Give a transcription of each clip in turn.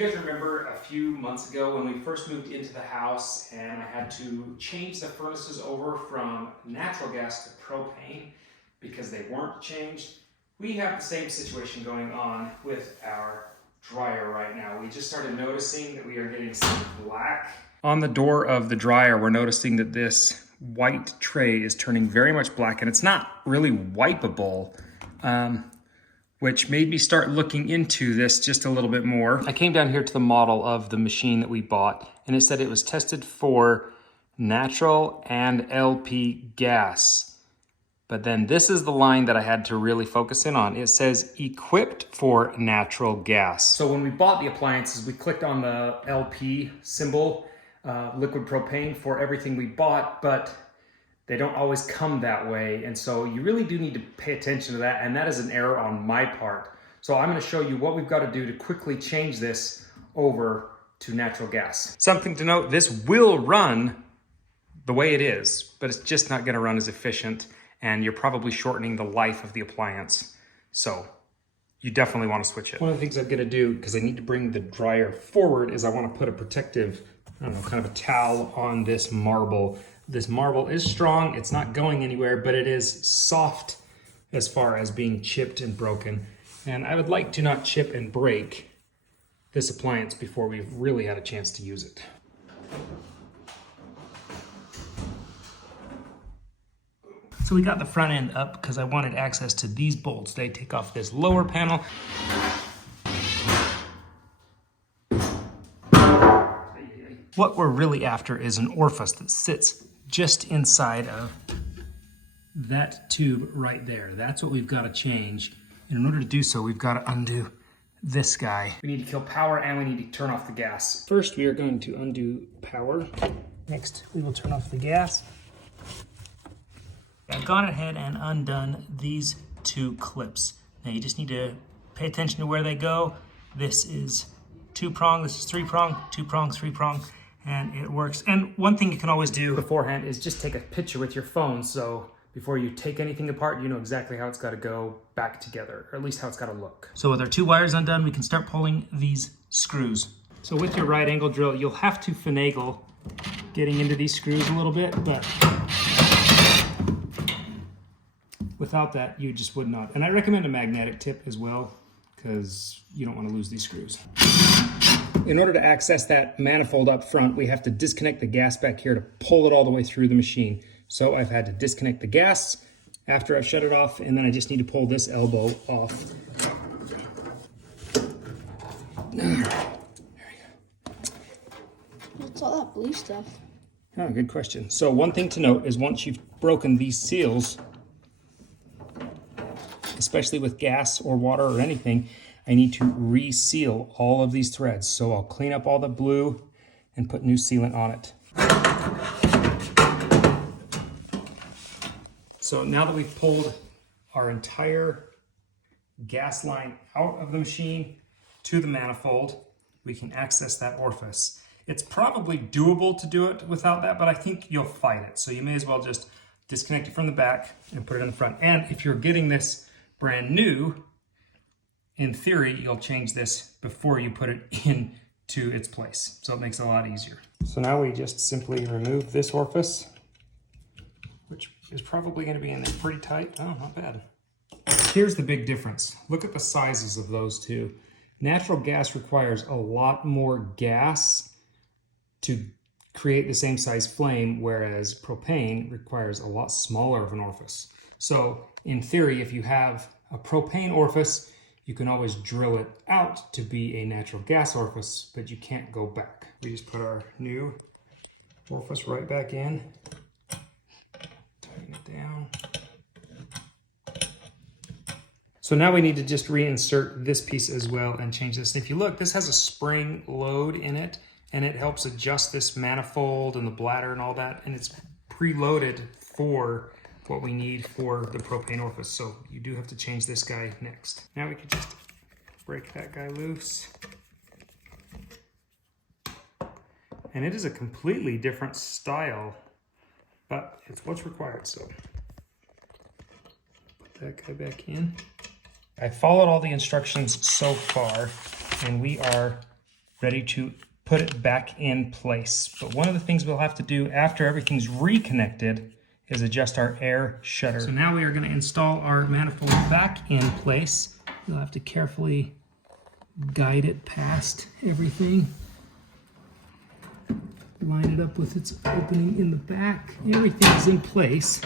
you guys remember a few months ago when we first moved into the house and I had to change the furnaces over from natural gas to propane because they weren't changed? We have the same situation going on with our dryer right now. We just started noticing that we are getting some black. On the door of the dryer, we're noticing that this white tray is turning very much black, and it's not really wipeable, which made me start looking into this just a little bit more. I came down here to the model of the machine that we bought, and it said it was tested for natural and LP gas. But then this is the line that I had to really focus in on. It says equipped for natural gas. So when we bought the appliances, we clicked on the LP symbol, liquid propane, for everything we bought, but they don't always come that way. And so you really do need to pay attention to that. And that is an error on my part. So I'm gonna show you what we've got to do to quickly change this over to natural gas. Something to note, this will run the way it is, but it's just not gonna run as efficient, and you're probably shortening the life of the appliance. So you definitely wanna switch it. One of the things I'm gonna do, because I need to bring the dryer forward, is I wanna put a protective, I don't know, kind of a towel on this marble. This marble is strong, it's not going anywhere, but it is soft as far as being chipped and broken. And I would like to not chip and break this appliance before we've really had a chance to use it. So we got the front end up because I wanted access to these bolts. They take off this lower panel. What we're really after is an orifice that sits just inside of that tube right there. That's what we've got to change. And in order to do so, we've got to undo this guy. We need to kill power, and we need to turn off the gas. First, we are going to undo power. Next, we will turn off the gas. I've gone ahead and undone these two clips. Now you just need to pay attention to where they go. This is 2-prong, this is 3-prong, 2-prong, 3-prong, and it works. And one thing you can always do beforehand is just take a picture with your phone, so before you take anything apart, you know exactly how it's got to go back together, or at least how it's got to look. So with our 2 wires undone, we can start pulling these screws. So with your right angle drill, you'll have to finagle getting into these screws a little bit, but without that, you just would not. And I recommend a magnetic tip as well, because you don't want to lose these screws. In order to access that manifold up front, we have to disconnect the gas back here to pull it all the way through the machine. So I've had to disconnect the gas after I've shut it off, and then I just need to pull this elbow off. There we go. What's all that blue stuff? Oh, good question. So one thing to note is once you've broken these seals, especially with gas or water or anything, I need to reseal all of these threads. So I'll clean up all the blue and put new sealant on it. So now that we've pulled our entire gas line out of the machine to the manifold, we can access that orifice. It's probably doable to do it without that, but I think you'll fight it. So you may as well just disconnect it from the back and put it in the front. And if you're getting this brand new, in theory, you'll change this before you put it into its place. So it makes it a lot easier. So now we just simply remove this orifice, which is probably going to be in there pretty tight. Oh, not bad. Here's the big difference. Look at the sizes of those two. Natural gas requires a lot more gas to create the same size flame, whereas propane requires a lot smaller of an orifice. So in theory, if you have a propane orifice, you can always drill it out to be a natural gas orifice, but you can't go back. We just put our new orifice right back in, tighten it down. So now we need to just reinsert this piece as well and change this. And if you look, this has a spring load in it, and it helps adjust this manifold and the bladder and all that, and it's preloaded for what we need for the propane orifice. So you do have to change this guy next. Now we can just break that guy loose. And it is a completely different style, but it's what's required. So put that guy back in. I followed all the instructions so far, and we are ready to put it back in place. But one of the things we'll have to do after everything's reconnected is adjust our air shutter. So now we are going to install our manifold back in place. You'll have to carefully guide it past everything. Line it up with its opening in the back. Everything's in place.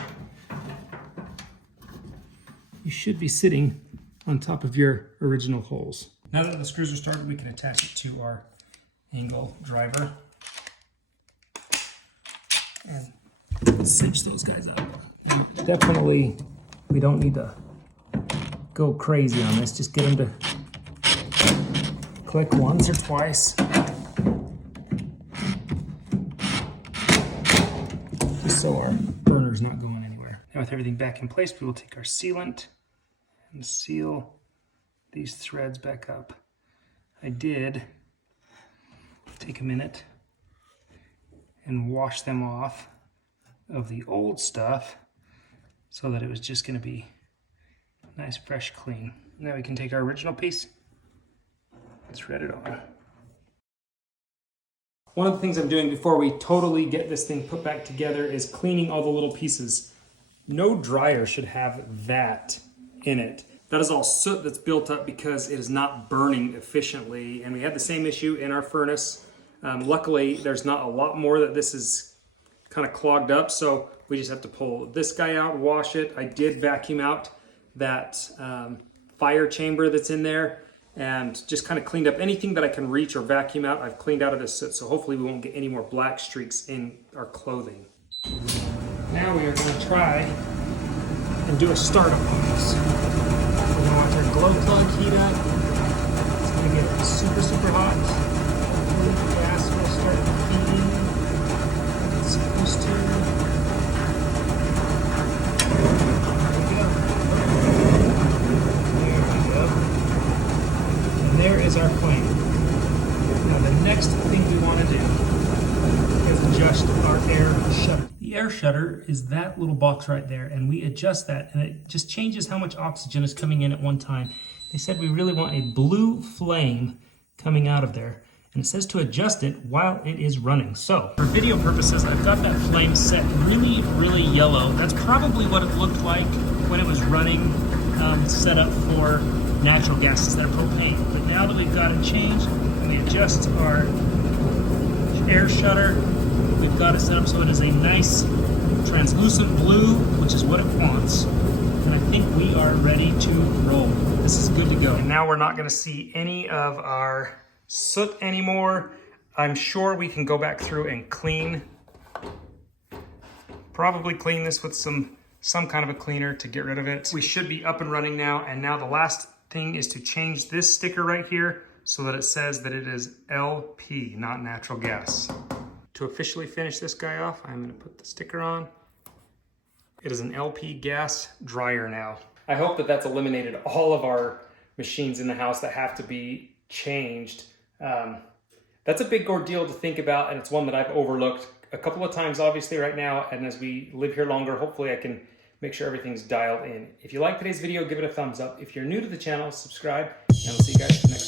You should be sitting on top of your original holes. Now that the screws are started, we can attach it to our angle driver and cinch those guys up. Definitely, we don't need to go crazy on this. Just get them to click once or twice. Just so our burner's not going anywhere. Now with everything back in place, we will take our sealant and seal these threads back up. I did take a minute and wash them off of the old stuff so that it was just going to be nice, fresh, clean. Now we can take our original piece and thread it on. One of the things I'm doing before we totally get this thing put back together is cleaning all the little pieces. No dryer should have that in it. That is all soot that's built up because it is not burning efficiently. And we had the same issue in our furnace. Luckily, there's not a lot more that this is kind of clogged up. So we just have to pull this guy out, wash it. I did vacuum out that fire chamber that's in there and just kind of cleaned up anything that I can reach or vacuum out. I've cleaned out of this soot, so hopefully we won't get any more black streaks in our clothing. Now we are going to try and do a startup on this. We're going to watch our glow plug heat up. It's going to get super, super hot. The gas will start heating. It's supposed to. There is our flame. Now the next thing we want to do is adjust our air shutter. The air shutter is that little box right there, and we adjust that and it just changes how much oxygen is coming in at one time. They said we really want a blue flame coming out of there, and it says to adjust it while it is running. So for video purposes, I've got that flame set really, really yellow. That's probably what it looked like when it was running, set up for natural gas instead of propane. But now that we've got it changed and we adjust our air shutter, we've got it set up so it is a nice translucent blue, which is what it wants. And I think we are ready to roll. This is good to go. And now we're not going to see any of our soot anymore. I'm sure we can go back through and probably clean this with some kind of a cleaner to get rid of it. We should be up and running now. And now the last thing is to change this sticker right here so that it says that it is LP, not natural gas. To officially finish this guy off, I'm going to put the sticker on. It is an LP gas dryer now. I hope that that's eliminated all of our machines in the house that have to be changed. That's a big ordeal to think about, and it's one that I've overlooked a couple of times obviously right now, and as we live here longer, hopefully I can make sure everything's dialed in. If you like today's video, give it a thumbs up. If you're new to the channel, subscribe, and I'll see you guys next time.